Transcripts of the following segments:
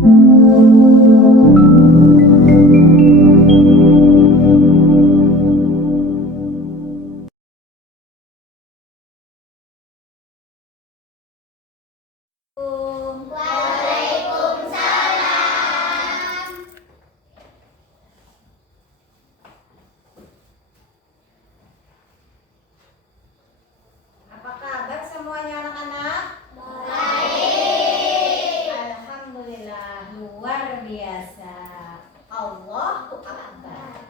Apa kabar semuanya anak-anak? Baik. Alhamdulillah, luar biasa. Allahu Akbar.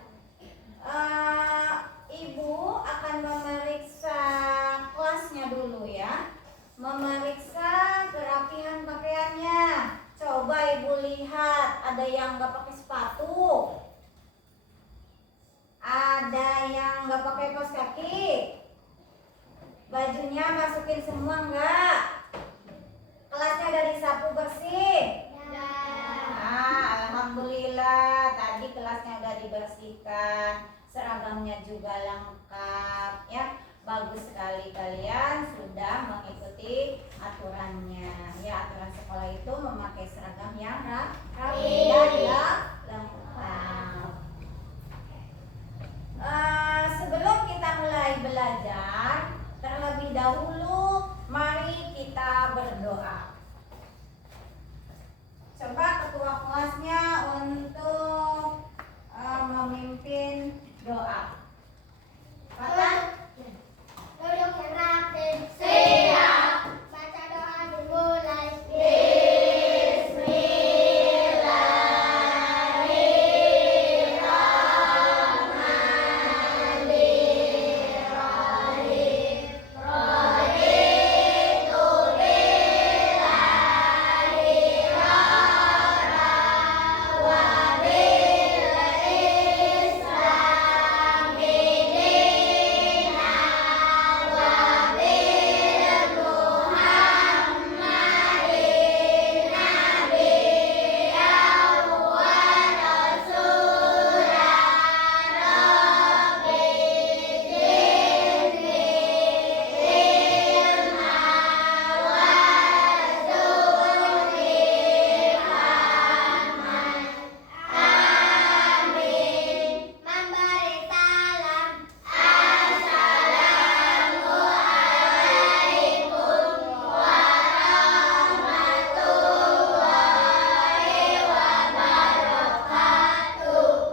Ibu akan memeriksa kelasnya dulu ya. Memeriksa kerapihan pakaiannya. Coba ibu lihat, ada yang nggak pakai sepatu, ada yang nggak pakai kaos kaki. Bajunya masukin semua enggak? Kelasnya udah disapu bersih? Alhamdulillah, tadi kelasnya udah dibersihkan. Seragamnya juga lengkap ya. Bagus sekali kalian sudah mengikuti aturannya. Ya, aturan sekolah itu memakai seragam yang rapi dan lengkap. Sebelum kita mulai belajar, terlebih dahulu mari kita berdoa. Coba ketua kelasnya untuk memimpin doa. Fatah? Duduk yang rapi. Siap. Baca doa dimulai.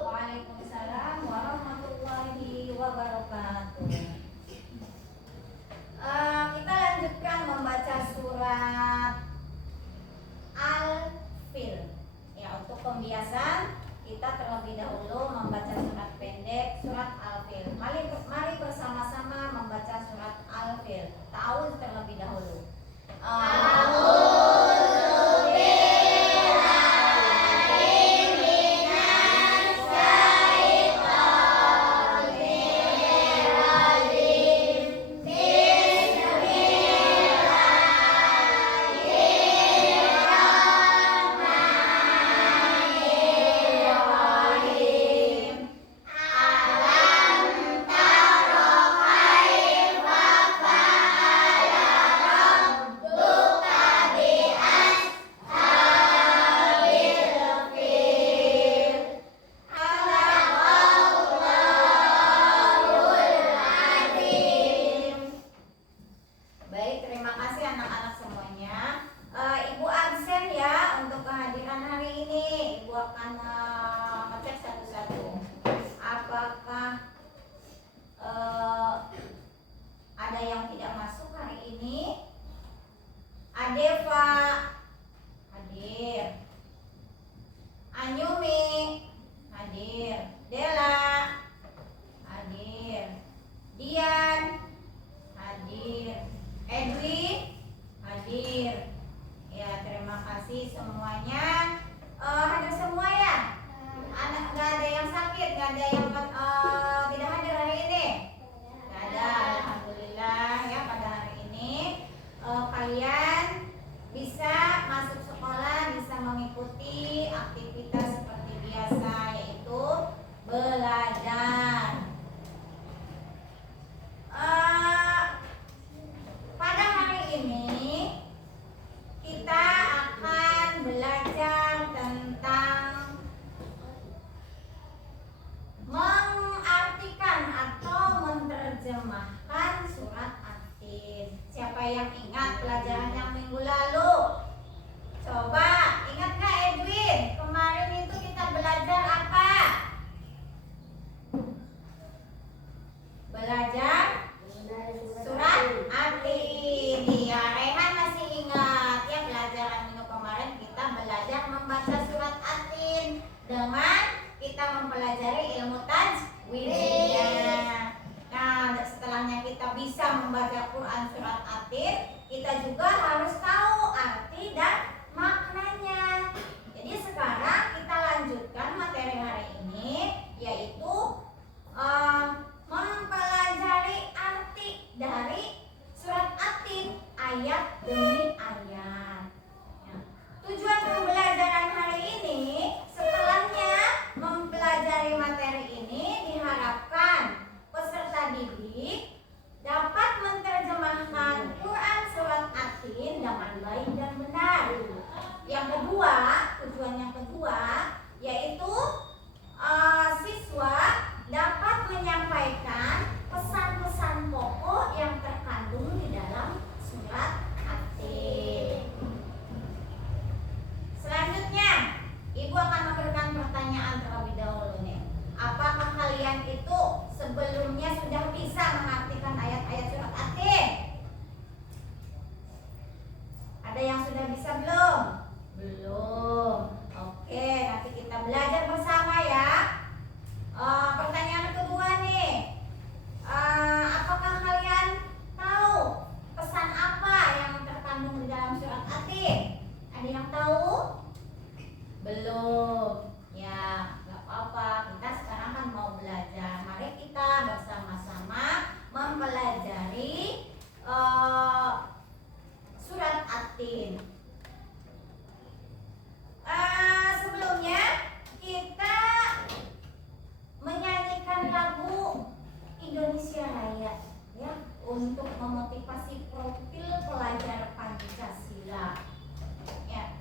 Waalaikumsalam warahmatullahi wabarakatuh. Kita lanjutkan membaca surat Al-Fil. Ya, untuk pembiasan kita terlebih dahulu membaca surat pendek surat Al-Fil. Mari bersama-sama membaca surat Al-Fil. Ta'awudz terlebih dahulu. Baik, terima kasih anak-anak semuanya. Ibu absen ya untuk kehadiran hari ini. Ibu akan ngecek satu-satu. Apakah ada yang tidak masuk hari ini? Adeva hadir. Anyumi hadir. Dela hadir. Dian hadir. Edwi hadir. Ya, terima kasih semuanya. Hadir semua ya? Anak nggak ada yang sakit, nggak ada yang tidak hadir hari ini? Nggak ada, alhamdulillah ya. Pada hari ini kalian bisa masuk sekolah, bisa mengikuti aktivitas seperti biasa, yaitu belajar. Pada hari ini kita akan belajar pertanyaan terlebih dahulu nih. Apakah kalian itu sebelumnya sudah bisa mengartikan ayat-ayat surat At-Tin? Ada yang sudah bisa belum? Belum. Oke, nanti kita belajar bersama ya. Pertanyaan kedua nih. Apakah kalian tahu pesan apa yang terkandung di dalam surat At-Tin? Ada yang tahu? Belum. Ya, nggak apa-apa. Kita sekarang kan mau belajar. Mari kita bersama-sama mempelajari surat At-Tin. Sebelumnya kita menyanyikan lagu Indonesia Raya ya untuk memotivasi profil pelajar Pancasila. Ya,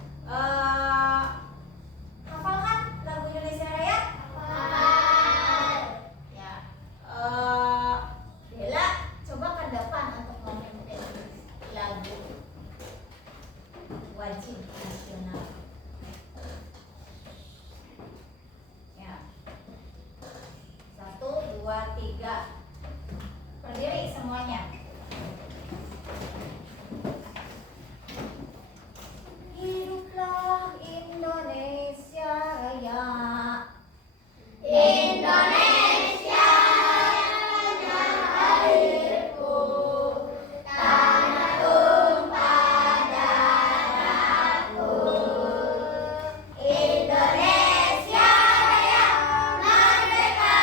hafal kan lagu Indonesia Raya? Hafal. Ya, Bella coba ke depan untuk memimpin lagu wajib nasional. Ya, 1, 2, 3, berdiri semuanya. Hiduplah Indonesia Raya. Indonesia tanah airku, tanah tumpah darahku. Indonesia Raya, merdeka,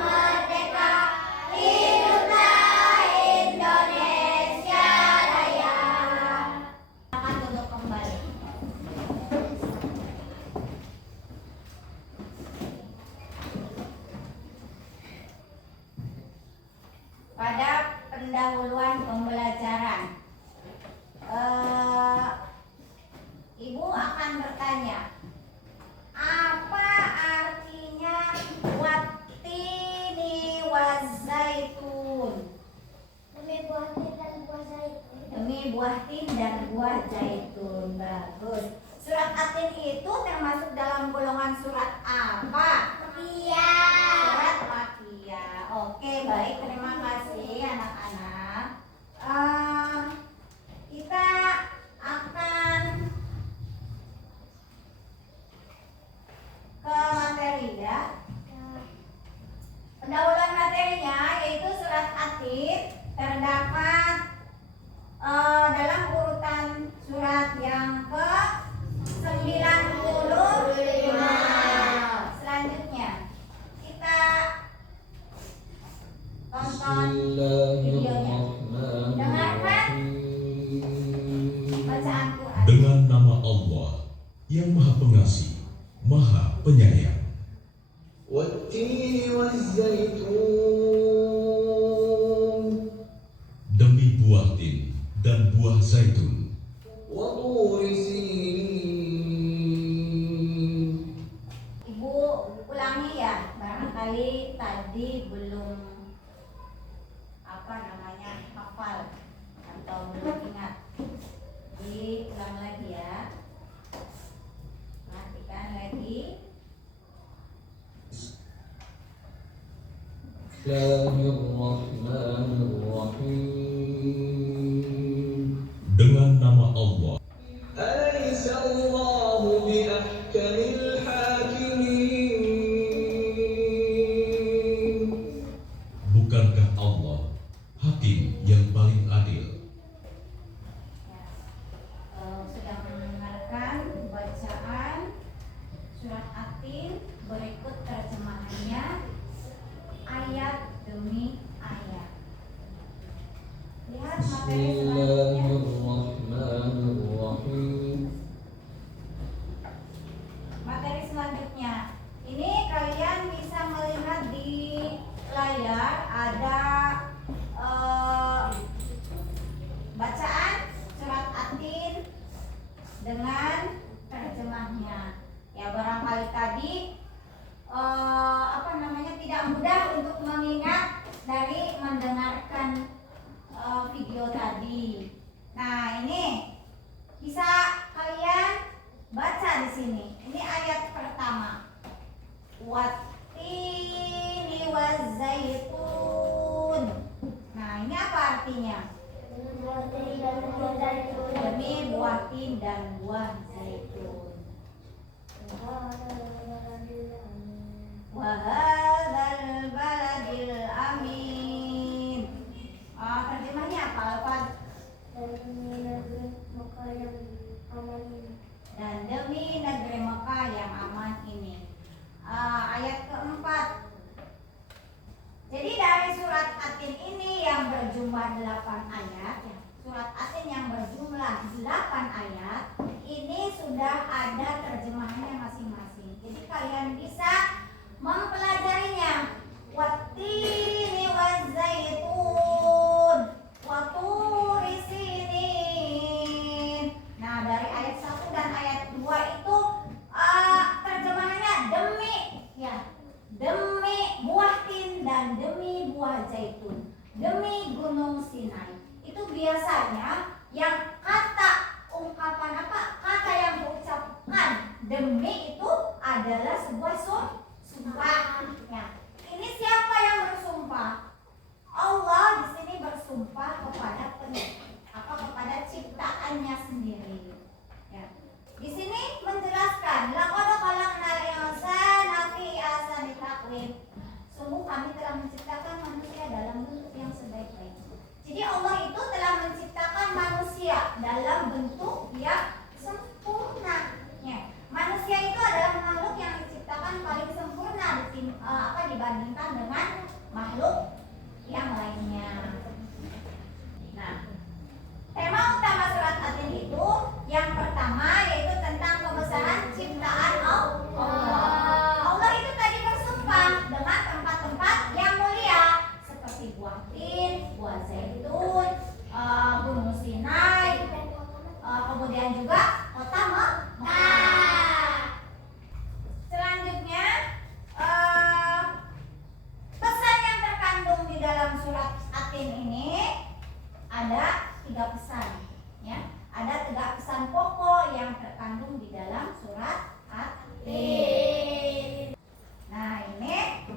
merdeka, hiduplah Indonesia Raya. Akan duduk kembali. Pada pendahuluan pembelajaran, Ibu akan bertanya, apa artinya wattini wazaitun? Demi buah tin dan buah zaitun. Demi buah tin dan buah zaitun. Bagus. Surat At-Tin itu termasuk dalam golongan surat apa? Iya. Surat Makkiyah. Oke, baik. Terima kasih anak-anak. Kita akan ke materi ya. Pendahuluan materinya yaitu surat At-Tin terdapat dalam urutan surat yang ke-95. Selanjutnya kita tonton videonya. Dengarkan bacaan Quran. Dengan nama Allah yang Maha Pengasih, Maha Penyayang. والتين والزيتون Demi buah tin dan buah zaitun, وطور سينين. Ibu ulangi ya, barangkali tadi belum hafal atau belum ingat. Diulang lagi ya. Perhatikan lagi. بسم الله الرحمن الرحيم. dengan nama Allah أليس الله بأحكم الحاكمين. bukankah Allah hakim yang paling adil? Ya, sudah mendengarkan bacaan surat At-Tin, berikut terjemahannya ayat demi ayat. Lihat بسم materi الله selanjutnya. الرحمن الرحيم. Materi selanjutnya, ini kalian bisa melihat di layar ada bacaan surat At-Tin dengan terjemahnya. Ya, barangkali tadi tidak mudah untuk mengingat dari mendengarkan video tadi. Nah, ini bisa kalian baca di sini. Ini ayat pertama. Wattini wazaitun. Nah, ini apa artinya? Demi buah tin dan buah zaitun. Wahadzal baladil amin. Terjemahnya apa, Alfad? Dan demi negeri Mekah yang aman ini. Ayat keempat. Jadi dari surat Atin ini yang berjumlah 8 ayat, ya, surat Atin yang berjumlah 8 ayat, ini sudah ada terjemahannya masing-masing. Jadi kalian bisa mempelajarinya. Wattini wazaitun, waturi sinin. Nah, dari ayat 1 dan ayat 2 itu terjemahannya demi, ya, demi buah tin dan demi buah zaitun, demi gunung Sinai. Itu biasanya yang kata ungkapan apa? Kata yang diucapkan demi itu adalah sebuah sumpah. Ya. Ini siapa yang bersumpah? Allah di sini bersumpah kepada kepada ciptaannya sendiri. Ya. Di sini menjelaskan laqad khalaqnal insana fi ahsani taqwim. Sungguh kami telah menciptakan manusia dalam bentuk yang sebaik-baiknya. Jadi Allah itu telah menciptakan manusia dalam bentuk yang sempurna. Ya. Manusia itu adalah makhluk yang diciptakan paling sempurna dibandingkan dengan makhluk yang lainnya. Nah, tema utama surat Atin itu yang pertama yaitu tentang kebesaran ciptaan Allah. Allah itu tadi bersumpah dengan tempat-tempat yang mulia seperti buah tin, buah zaitun, gunung Sinai, kemudian juga kota Mekah. Selanjutnya pesan yang terkandung di dalam surat Atin ini ada 3 pesan, ya. Ada 3 pesan pokok yang terkandung di dalam surat Atin. Nah, ini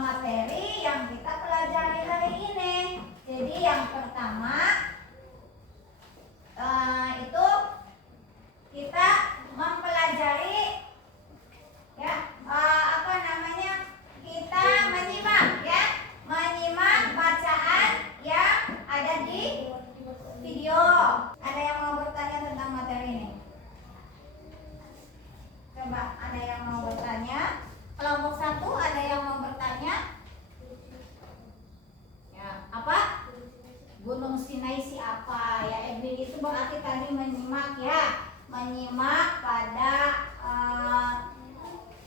materi yang kita pelajari hari ini. Jadi yang pertama itu kita mempelajari, ya, kita menyimak bacaan yang ada di video. Ada yang mau bertanya tentang materi ini? Coba, ada yang mau bertanya? Kelompok 1 ada yang mau bertanya? Ya, apa? Gunung Sinai siapa? Ya, Edwin itu berarti tadi menyimak, ya, menyimak pada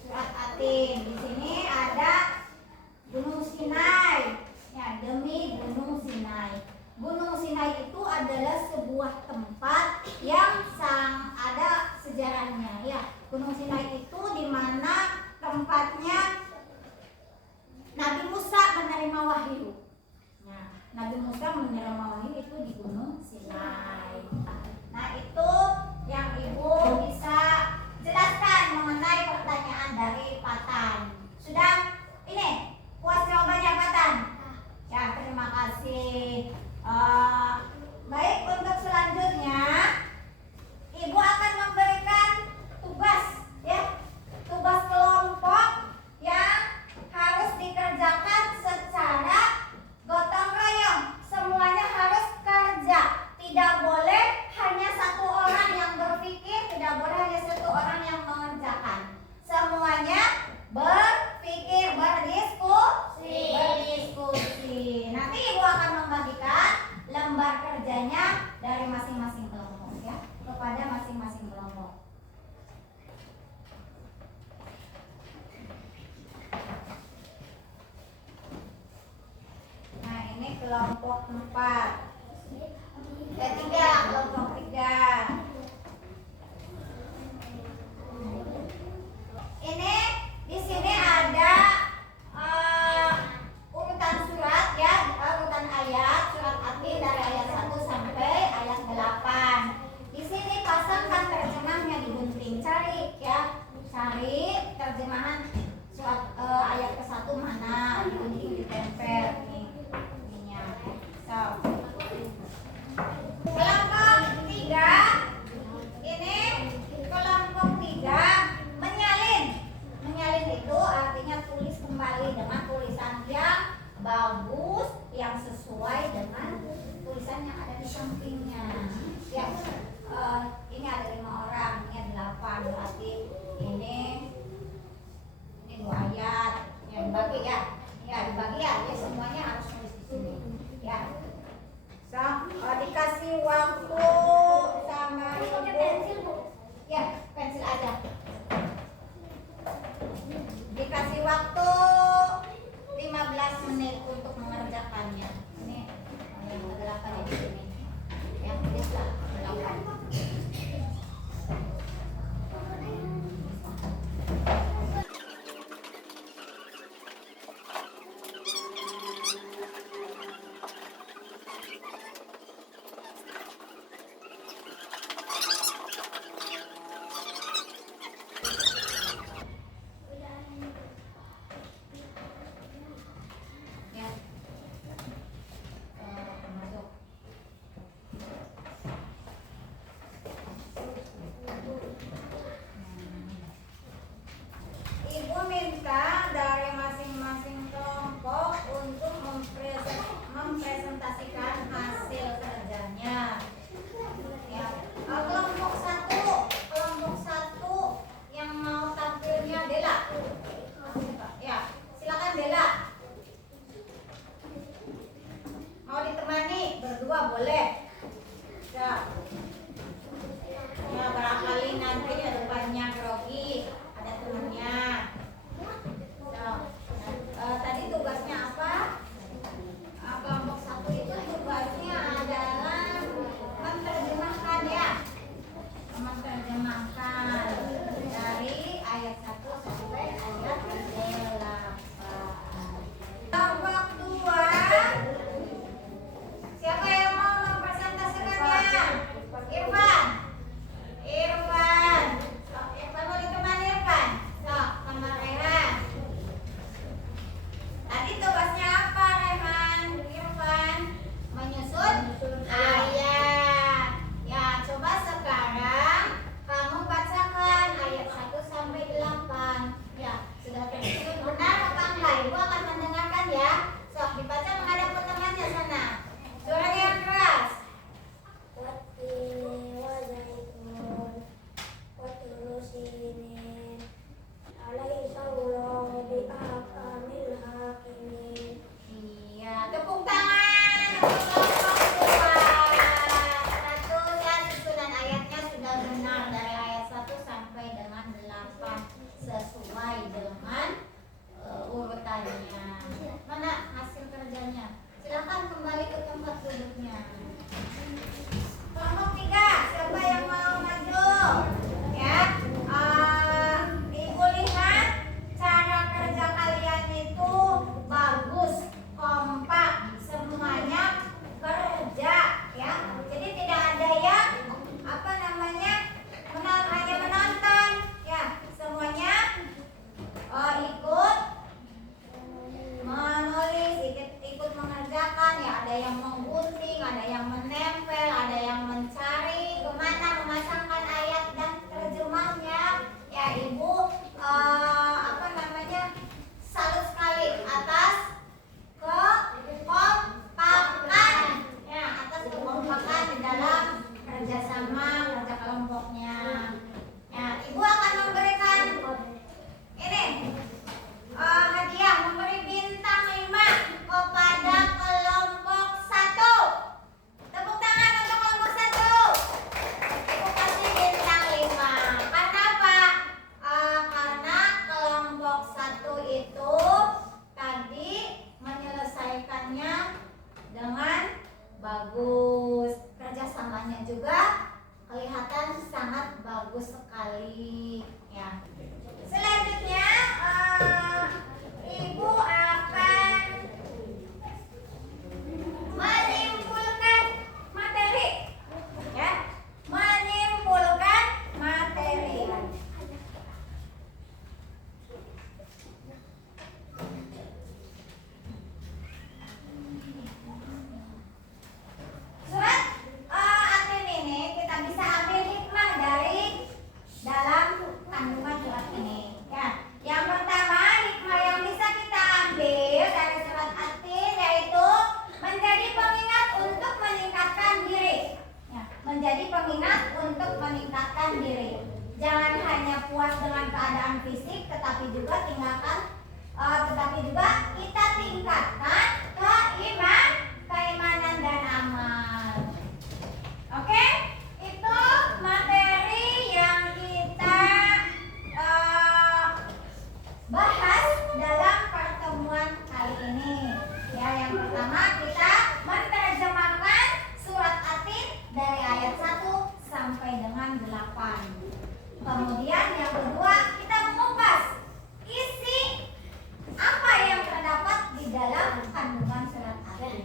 surat Atin. Di sini ada Gunung Sinai, ya, demi Gunung Sinai. Gunung Sinai itu adalah sebuah tempat yang ada sejarahnya, ya. Gunung Sinai itu di mana tempatnya Nabi Musa menerima wahyu. Nah, Nabi Musa menerima wahyu itu di Gunung Sinai. Nah, itu yang Ibu bisa jelaskan mengenai pertanyaan dari Patan. Sudah ini puas jawabannya, Patan? Ya, terima kasih. Baik, untuk selanjutnya Ibu akan memberikan tugas, ya, tugas kelompok yang harus dikerjakan secara gotong royong. Semuanya harus kerja. Tidak boleh hanya 1 orang yang berpikir, tidak boleh hanya 1 orang yang mengerjakan. Semuanya berpikir, berdiskusi. Nanti Ibu akan membagikan lembar kerjanya dari masing-masing kelompok, ya, kepada masing-masing kelompok. Nah, ini kelompok 4. Kelompok 3. Ini di sini ada urutan surat, ya, urutan ayat surat Atin dari ayat 1 sampai ayat 8. Di sini pasangkan terjemahnya di gunting. Cari terjemahan surat baik ya. Selanjutnya Ibu akan menyimpulkan materi ya, menyimpulkan materi. Surat Atin ini kita bisa ambil hikmah dari dalam kandungan surat ini ya. Yang pertama, hikmah yang bisa kita ambil dari surat Atin yaitu menjadi pengingat untuk meningkatkan diri ya, menjadi pengingat untuk meningkatkan diri. Jangan hanya puas dengan keadaan fisik, tetapi juga kita tingkatkan keimanan dan amal. Oke, itu materi yang kita bahas dalam pertemuan kali ini. Ya, yang pertama kita menerjemahkan surat Atin dari ayat 1 sampai dengan 8. Kemudian yang kedua kita mengupas isi apa yang terdapat di dalam kandungan surat Atin.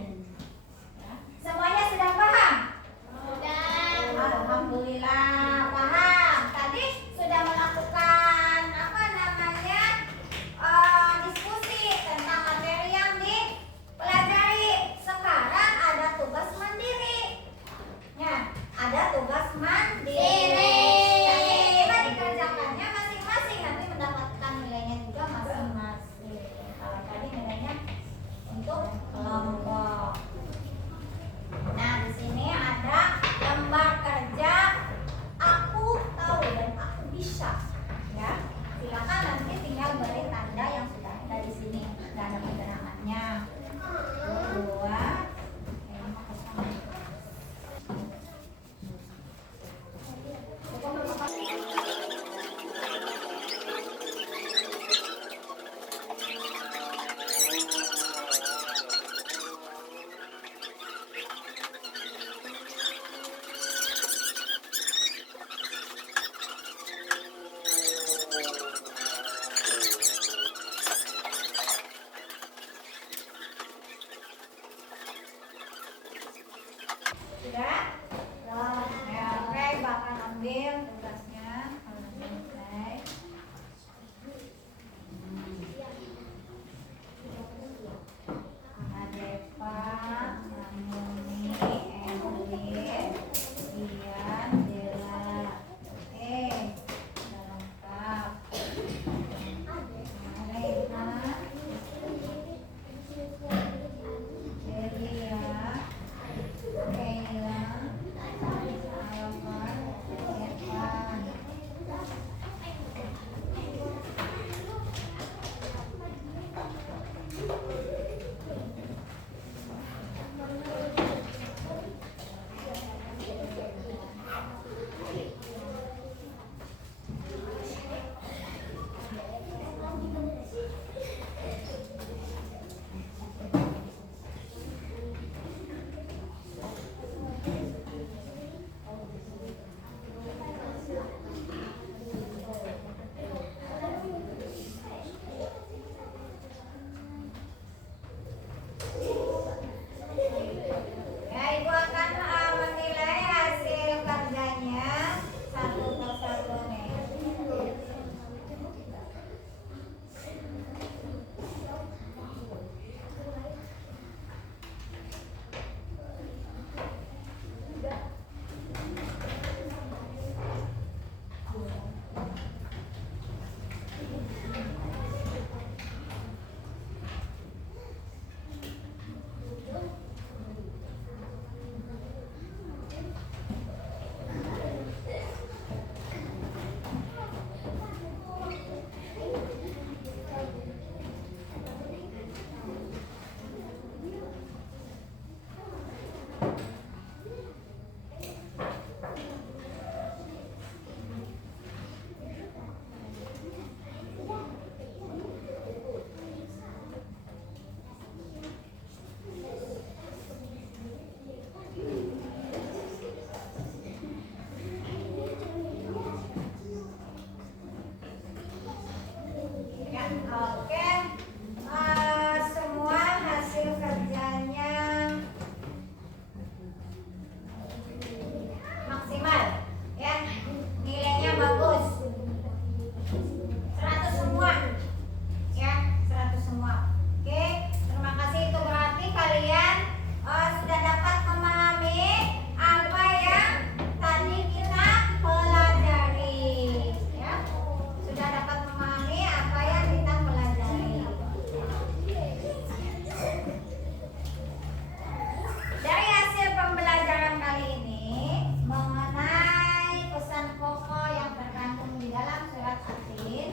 Yasin.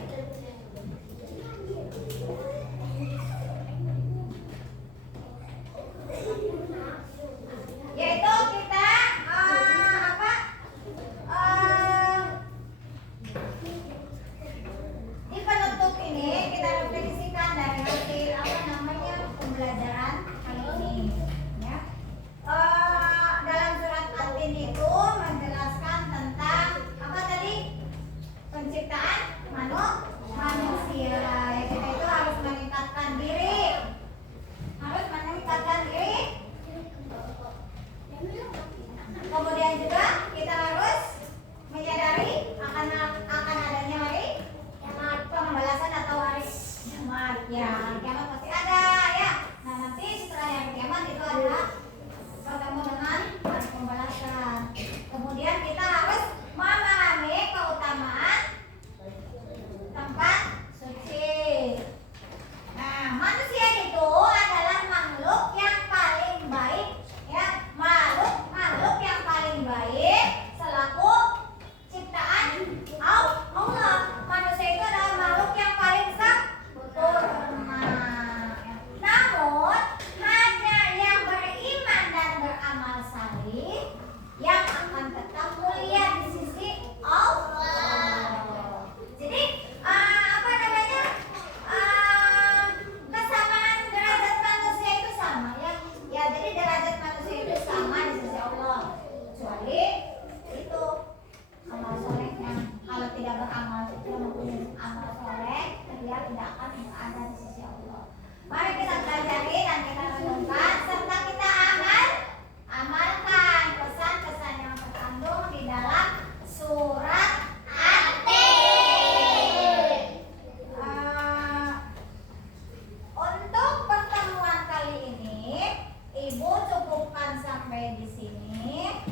Yaitu kita apa? Di penutup ini kita refleksikan dari hasil apa namanya pembelajaran kali ini. Ya. Dalam surat At-Tin itu menjelaskan tentang apa tadi? Penciptaan manusia. Ya, kita itu harus meningkatkan diri. Harus meningkatkan diri. Kemudian juga kita harus menyadari akan adanya hari pembalasan atau hari kiamat. Ya, kiamat pasti ada ya. Nah, nanti setelah hari kiamat itu adalah bertemu dengan hari pembalasan. Kemudian kita harus memahami keutamaan tempat suci. Nah, manusia itu adalah makhluk yang paling baik ya, makhluk yang paling baik selaku ciptaan Allah. Manusia itu adalah makhluk yang paling sempurna. Namun hanya yang beriman dan beramal salih yang akan tetap mulia di sisi Allah. Jadi apa namanya, kesamaan derajat manusia itu sama ya. Ya, jadi derajat manusia itu sama di sisi Allah. Kecuali itu amal solehnya. Kalau tidak beramal, tidak mempunyai amal soleh, dia tidak akan ada di sisi Allah. Mari kita pelajari dan kita renungkan serta kita amalkan pesan-pesan yang terkandung di dalam surat At-Tin. Untuk pertemuan kali ini, Ibu cukupkan sampai di sini.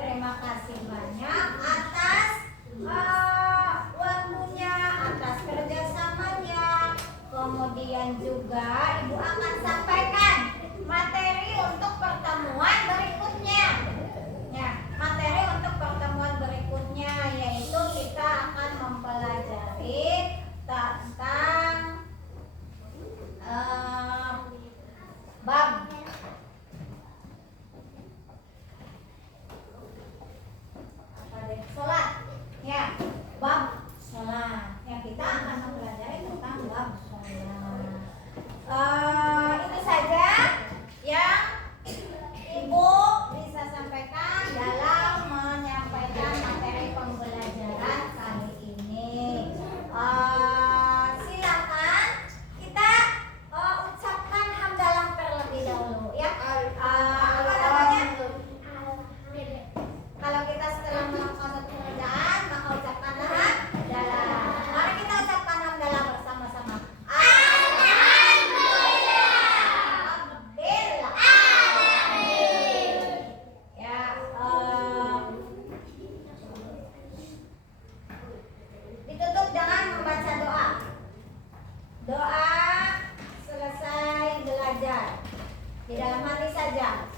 Terima kasih banyak atas waktunya, atas kerjasamanya. Kemudian juga Ibu akan sampaikan materi untuk pertemuan berikutnya. Ya, materi untuk pertemuan berikutnya yaitu kita akan mempelajari tentang bab sholat. Ya, bab sholat. Ya, kita akan mempelajari tentang bab sholat. Itu saja yang Ibu bisa sampaikan dalam menyampaikan materi pembelajaran kali ini. Silakan kita ucapkan hamdalah terlebih dahulu ya. Apa namanya? Kalau kita setelah melakukan satu pekerjaan maka ucapkanlah hamdalah. Mari kita ucapkan hamdalah bersama-sama. Ya, ditutup dengan membaca doa. Doa selesai belajar di dalam hati saja.